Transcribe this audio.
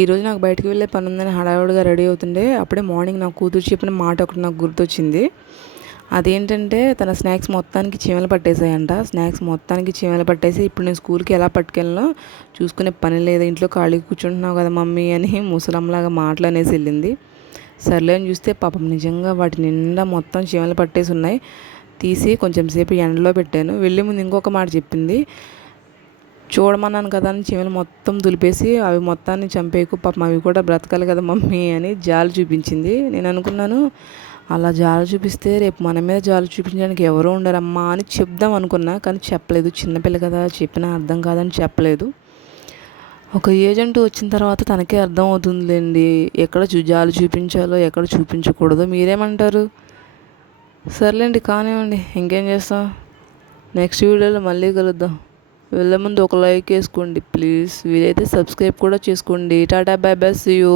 ఈరోజు నాకు బయటికి వెళ్ళే పని ఉందని హడావుడిగా రెడీ అవుతుండే అప్పుడే మార్నింగ్ నా కూతురు చెప్పిన మాట ఒకటి నాకు గుర్తొచ్చింది. అదేంటంటే తన స్నాక్స్ మొత్తానికి చీమలు పట్టేసాయంట. స్నాక్స్ మొత్తానికి చీమలు పట్టేసి ఇప్పుడు నేను స్కూల్కి ఎలా పట్టుకెళ్ళనో చూసుకునే పని లేదు, ఇంట్లో ఖాళీగా కూర్చుంటున్నావు కదా మమ్మీ అని ముసలంలాగా మాటలు అనేసి వెళ్ళింది. సర్లే అని చూస్తే పాపం నిజంగా వాటి నిండా మొత్తం చీమలు పట్టేసి ఉన్నాయి. తీసి కొంచెం సేపు ఎండలో పెట్టాను. వెళ్ళే ముందు ఇంకొక మాట చెప్పింది, చూడమన్నాను కదా అని చీమలు మొత్తం దులిపేసి అవి మొత్తాన్ని చంపేకు, పాపం అవి కూడా బ్రతకాలి కదా మమ్మీ అని జాలి చూపించింది. నేను అనుకున్నాను, అలా జాలి చూపిస్తే రేపు మన మీద జాలి చూపించడానికి ఎవరో ఉండరమ్మా అని చెప్దాం అనుకున్నా, కానీ చెప్పలేదు. చిన్నపిల్ల కదా, చెప్పినా అర్థం కాదని చెప్పలేదు. ఒక ఏజెంట్ వచ్చిన తర్వాత తనకే అర్థం అవుతుందిలేండి ఎక్కడ జాలి చూపించాలో ఎక్కడ చూపించకూడదో. మీరేమంటారు? సర్లేండి, కానివ్వండి, ఇంకేం చేస్తాం. నెక్స్ట్ వీడియోలో మళ్ళీ కలుద్దాం. వెళ్ళే ముందు ఒక లైక్ వేసుకోండి ప్లీజ్. వీలైతే సబ్స్క్రైబ్ కూడా చేసుకోండి. Tata bye bye, see you.